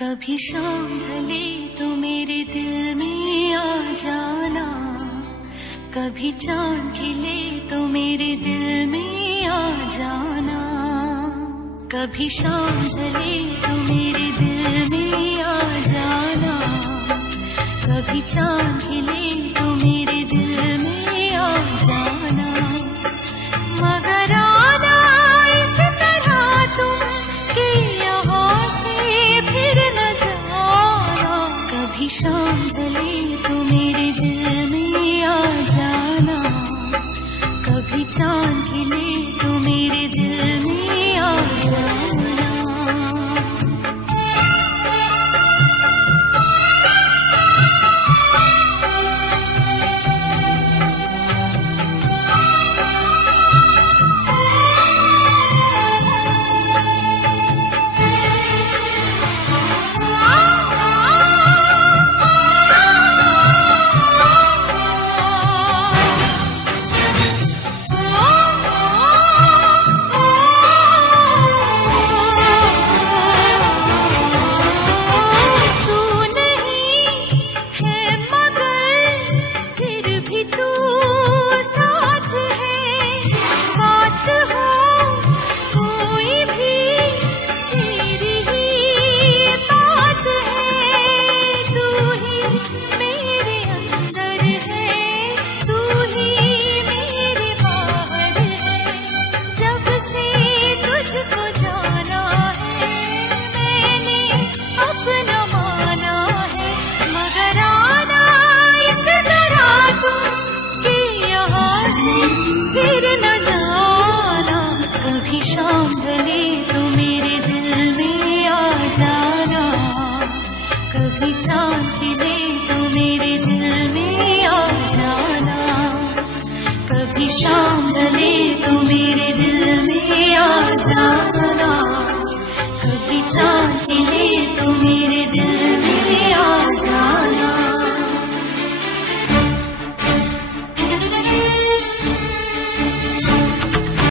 कभी शाम ढले तो मेरे दिल में आ जाना, कभी चांद खिले तो मेरे दिल में आ जाना। कभी शाम ढले तो मेरे दिल में आ जाना, कभी चांद खिले तो मेरे दिल में आ जाना। मगर आना इस तरह तुम कि यहाँ से फिर न जाना। कभी शाम ढले तो मेरे दिल में आ जाना, कभी चांद खिले तो मेरे दिल में आ जाना। फिर न जाना। कभी शाम ढले तो मेरे दिल में आ जाना, कभी चांद खिले तो मेरे दिल में आ जाना। कभी शाम ढले तो मेरे दिल में आ जाना।